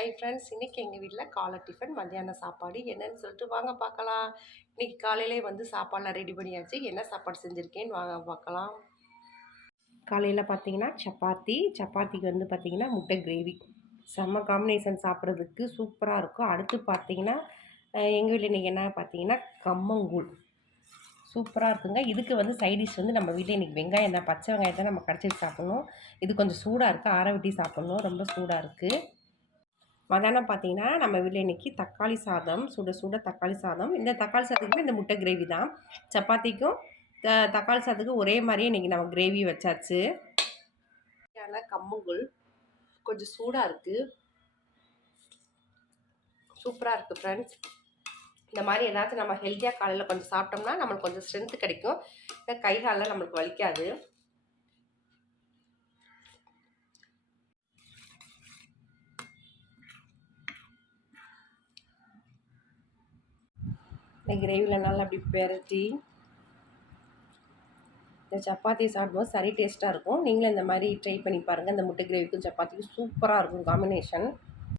Hi friends இன்றைக்கி எங்கள் வீட்டில் காலை டிஃபன் மத்தியான சாப்பாடு என்னன்னு சொல்லிட்டு வாங்க பார்க்கலாம். இன்றைக்கி காலையிலே வந்து சாப்பாடெலாம் ரெடி பண்ணியாச்சு. என்ன சாப்பாடு செஞ்சுருக்கேன்னு வாங்க பார்க்கலாம். காலையில் பார்த்தீங்கன்னா சப்பாத்தி. சப்பாத்திக்கு வந்து பார்த்திங்கன்னா முட்டை கிரேவி செம்ம காம்பினேஷன் சாப்பிட்றதுக்கு சூப்பராக இருக்கும். அடுத்து பார்த்தீங்கன்னா எங்கள் வீட்டில் இன்றைக்கி என்ன பார்த்தீங்கன்னா கம்மங்கூழ். சூப்பராக இருக்குங்க. இதுக்கு வந்து சைடிஷ் வந்து நம்ம வீட்டில் இன்றைக்கி வெங்காயம் தான். பச்சை வெங்காயம் தான் நம்ம கடிச்சிட்டு சாப்பிட்ணும். இது கொஞ்சம் சூடாக இருக்குது ஆற வெட்டி சாப்பிட்ணும். ரொம்ப சூடாக இருக்குது மதியானம் பார்த்தீங்கன்னா நம்ம வீட்டில் இன்றைக்கி தக்காளி சாதம் சுட சுட தக்காளி சாதம். இந்த தக்காளி சாதத்துக்குமே இந்த முட்டை கிரேவி தான். சப்பாத்திக்கும் த தக்காளி சாதத்துக்கும் ஒரே மாதிரியே இன்றைக்கி நம்ம கிரேவி வச்சாச்சு. கம்முங்குள் கொஞ்சம் சூடாக இருக்குது சூப்பராக இருக்குது ஃப்ரெண்ட்ஸ் இந்த மாதிரி ஏதாச்சும் நம்ம ஹெல்த்தியாக காலையில் கொஞ்சம் சாப்பிட்டோம்னா நம்மளுக்கு கொஞ்சம் ஸ்ட்ரென்த்து கிடைக்கும். கை காலில் நம்மளுக்கு வலிக்காது. இந்த கிரேவியில் நல்லா அப்படி பெரட்டி இந்த சப்பாத்தி சாப்பிடும்போது சரி டேஸ்ட்டாக இருக்கும். நீங்களும் இந்த மாதிரி ட்ரை பண்ணி பாருங்கள் இந்த முட்டை கிரேவிக்கும் சப்பாத்திக்கும் சூப்பராக இருக்கும் காம்பினேஷன்